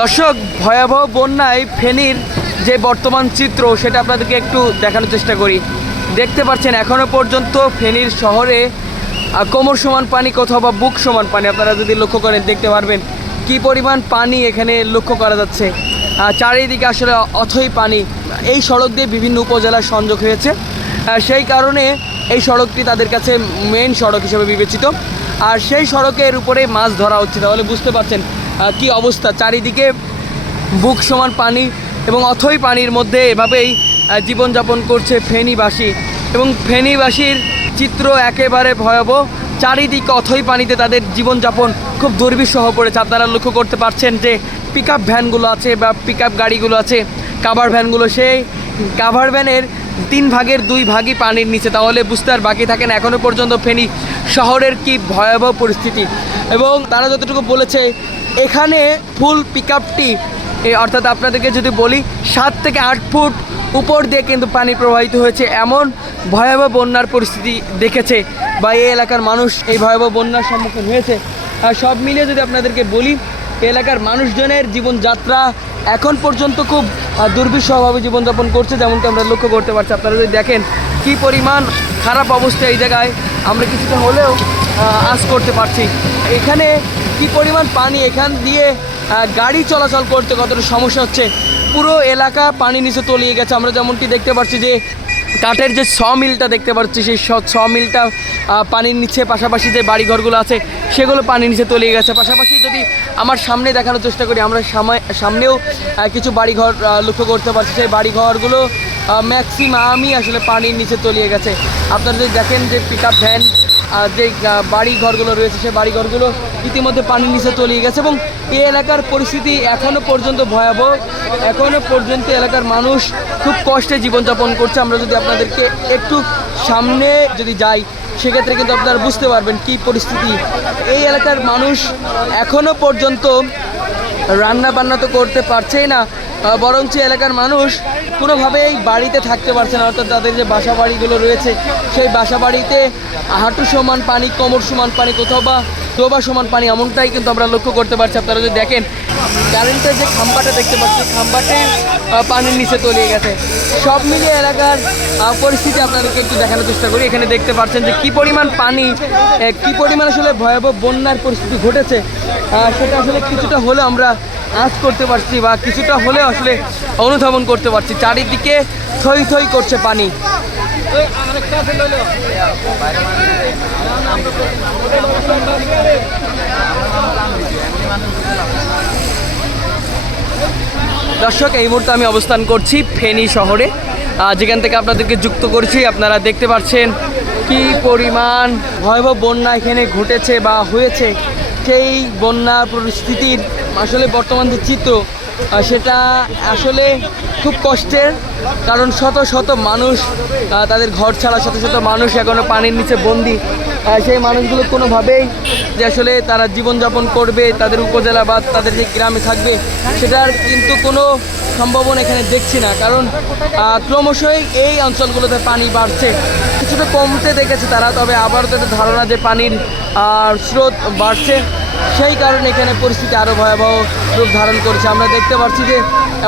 দর্শক, ভয়াবহ বন্যায় ফেনীর যে বর্তমান চিত্র সেটা আপনাদেরকে একটু দেখানোর চেষ্টা করি। দেখতে পাচ্ছেন এখনও পর্যন্ত ফেনীর শহরে কোমর সমান পানি, কোথাও বা বুক সমান পানি। আপনারা যদি লক্ষ্য করেন দেখতে পারবেন কি পরিমাণ পানি এখানে লক্ষ্য করা যাচ্ছে। চারিদিকে আসলে অথই পানি। এই সড়ক দিয়ে বিভিন্ন উপজেলার সংযোগ হয়েছে, সেই কারণে এই সড়কটি তাদের কাছে মেইন সড়ক হিসেবে বিবেচিত। আর সেই সড়কের উপরে মাছ ধরা হচ্ছে, তাহলে বুঝতে পারছেন কি অবস্থা। চারিদিকে বুক সমান পানি এবং অথই পানির মধ্যে এভাবেই জীবনযাপন করছে ফেনীবাসী। এবং ফেনীবাসীর চিত্র একেবারে ভয়াবহ। চারিদিকে অথই পানিতে তাদের জীবনযাপন খুব দুর্বিষহ পড়েছে। আপনারা লক্ষ্য করতে পারছেন যে পিক আপ ভ্যানগুলো আছে বা পিক আপ গাড়িগুলো আছে, কাভার ভ্যানগুলো, সেই কাভার ভ্যানের 3 ভাগের 2 ভাগই পানির নিচে। তাহলে বুঝতে আর বাকি থাকেন এখনও পর্যন্ত ফেনী শহরের কি ভয়াবহ পরিস্থিতি। এবং তারা যতটুকু বলেছে এখানে ফুল পিক আপটি, অর্থাৎ আপনাদেরকে যদি বলি 7 থেকে 8 ফুট উপর দিয়ে কিন্তু পানি প্রবাহিত হয়েছে। এমন ভয়াবহ বন্যার পরিস্থিতি দেখেছে বা এই এলাকার মানুষ এই ভয়াবহ বন্যার সম্মুখীন হয়েছে। সব মিলিয়ে যদি আপনাদেরকে বলি, এলাকার মানুষজনের জীবনযাত্রা এখন পর্যন্ত খুব দুর্বিষহভাবে জীবনযাপন করছে, যেমনটা আমরা লক্ষ্য করতে পারছি। আপনারা যদি দেখেন কি পরিমাণ খারাপ অবস্থা এই জায়গায়, আমরা কিছুটা হলেও আঁচ করতে পারছি। এখানে কি পরিমাণ পানি, এখান দিয়ে গাড়ি চলাচল করতে কতটা সমস্যা হচ্ছে। পুরো এলাকা পানি নিচে তলিয়ে গেছে। আমরা যেমনটি দেখতে পাচ্ছি যে কাঠের যে মিলটা দেখতে পাচ্ছি, সেই মিলটা পানির নিচে, পাশাপাশি যে বাড়িঘরগুলো আছে সেগুলো পানির নিচে তলিয়ে গেছে। পাশাপাশি যদি আমার সামনে দেখানোর চেষ্টা করি, আমরা সামনেও কিছু বাড়িঘর লক্ষ্য করতে পারছি। সেই বাড়িঘরগুলো ম্যাক্সিমামই আসলে পানির নিচে তলিয়ে গেছে। আপনারা যদি দেখেন যে পিক আপ ভ্যান, যে বাড়িঘরগুলো রয়েছে সেই বাড়িঘরগুলো ইতিমধ্যে পানির নিচে তলিয়ে গেছে। এবং এই এলাকার পরিস্থিতি এখনও পর্যন্ত ভয়াবহ। এখনও পর্যন্ত এলাকার মানুষ খুব কষ্টে জীবনযাপন করছে। আমরা যদি আপনাদেরকে একটু সামনে যদি যাই, সেক্ষেত্রে কিন্তু আপনারা বুঝতে পারবেন কি পরিস্থিতি। এই এলাকার মানুষ এখনও পর্যন্ত রান্না বান্না তো করতে পারছেই না, বরঞ্চ এলাকার মানুষ কোনোভাবেই বাড়িতে থাকতে পারছে না। অর্থাৎ তাদের যে বাসা বাড়িগুলো রয়েছে সেই বাসা বাড়িতে হাঁটু সমান পানি, কোমর সমান পানি, কোথাও বা ডোবা সমান পানি, এমনটাই কিন্তু আমরা লক্ষ্য করতে পারছি। আপনারা যদি দেখেন কারেন্টের যে খাম্বাটা দেখতে পাচ্ছি, খাম্বাতে পানির নিচে তলিয়ে গেছে। সব মিলিয়ে এলাকার পরিস্থিতি আপনাদেরকে একটু দেখানোর চেষ্টা করি। এখানে দেখতে পাচ্ছেন যে কী পরিমাণ পানি, কী পরিমাণ আসলে ভয়াবহ বন্যার পরিস্থিতি ঘটেছে, সেটা আসলে কিছুটা হলেও আমরা আঁচ করতে পারছি বা কিছুটা হলেও আসলে অনুধাবন করতে পারছি। চারিদিকে থই থই করছে পানি। দর্শক, এই মুহূর্তে আমি অবস্থান করছি ফেনী শহরে, যেখান থেকে আপনাদেরকে যুক্ত করছি। আপনারা দেখতে পাচ্ছেন কি পরিমাণ ভয়াবহ বন্যা এখানে ঘটেছে বা হয়েছে। সেই বন্যা পরিস্থিতির আসলে বর্তমান যে চিত্র, সেটা আসলে খুব কষ্টের। কারণ শত শত মানুষ তাদের ঘর ছাড়া, শত শত মানুষ এখনও পানির নিচে বন্দি। সেই মানুষগুলো কোনোভাবেই যে আসলে তারা জীবনযাপন করবে, তাদের উপজেলা বা তাদের যে গ্রামে থাকবে, সেটার কিন্তু কোনো সম্ভাবনা এখানে দেখছি না। কারণ ক্রমশই এই অঞ্চলগুলোতে পানি বাড়ছে। কিছুটা কমতে দেখেছে তারা, তবে আবারও তাদের ধারণা যে পানির স্রোত বাড়ছে, সেই কারণে এখানে পরিস্থিতি আরও ভয়াবহ রূপ ধারণ করেছে। আমরা দেখতে পাচ্ছি যে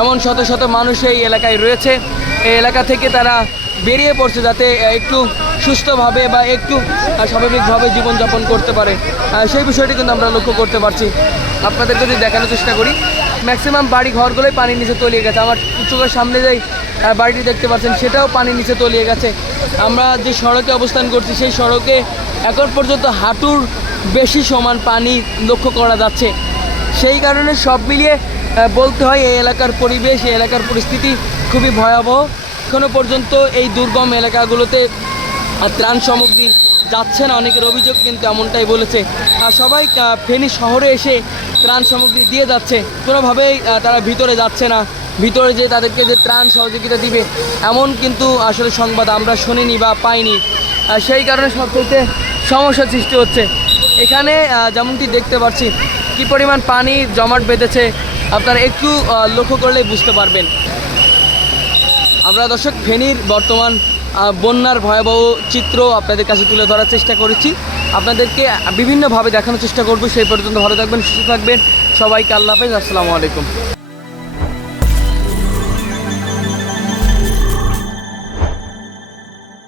এমন শত শত মানুষ এই এলাকায় রয়েছে। এই এলাকা থেকে তারা বেরিয়ে পড়ছে যাতে একটু সুস্থভাবে বা একটু স্বাভাবিকভাবে জীবনযাপন করতে পারে। সেই বিষয়টি কিন্তু আমরা লক্ষ্য করতে পারছি। আপনাদের যদি দেখানোর চেষ্টা করি, ম্যাক্সিমাম বাড়ি ঘরগুলোই পানির নিচে তলিয়ে গেছে। আমার চোখের সামনে যেই বাড়িটি দেখতে পাচ্ছেন সেটাও পানির নিচে তলিয়ে গেছে। আমরা যে সড়কে অবস্থান করছি সেই সড়কে এখন পর্যন্ত হাঁটুর বেশি সমান পানি লক্ষ্য করা যাচ্ছে। সেই কারণে সব মিলিয়ে বলতে হয় এই এলাকার পরিবেশ, এই এলাকার পরিস্থিতি খুবই ভয়াবহ। এখনও পর্যন্ত এই দুর্গম এলাকাগুলোতে ত্রাণ সামগ্রী যাচ্ছে না। অনেকের অভিযোগ কিন্তু এমনটাই বলেছে। আর সবাই ফেনী শহরে এসে ত্রাণ সামগ্রী দিয়ে যাচ্ছে, কোনোভাবেই তারা ভিতরে যাচ্ছে না। ভিতরে যে তাদেরকে যে ত্রাণ সহযোগিতা দিবে এমন কিন্তু আসলে সংবাদ আমরা শুনিনি বা পাইনি। সেই কারণে সবথেকে সমস্যার সৃষ্টি হচ্ছে। এখানে যেমনটি দেখতে পাচ্ছি কি পরিমাণ পানি জমাট বেঁধেছে, আপনারা একটু লক্ষ্য করলেই বুঝতে পারবেন। আমরা দর্শক ফেনীর বর্তমান বন্যার ভয়াবহ চিত্র আপনাদের কাছে তুলে ধরার চেষ্টা করেছি। আপনাদেরকে বিভিন্নভাবে দেখানোর চেষ্টা করব। সেই পর্যন্ত ভালো থাকবেন, সুস্থ থাকবেন। সবাইকে আল্লাহ হাফেজ, আসসালামু আলাইকুম।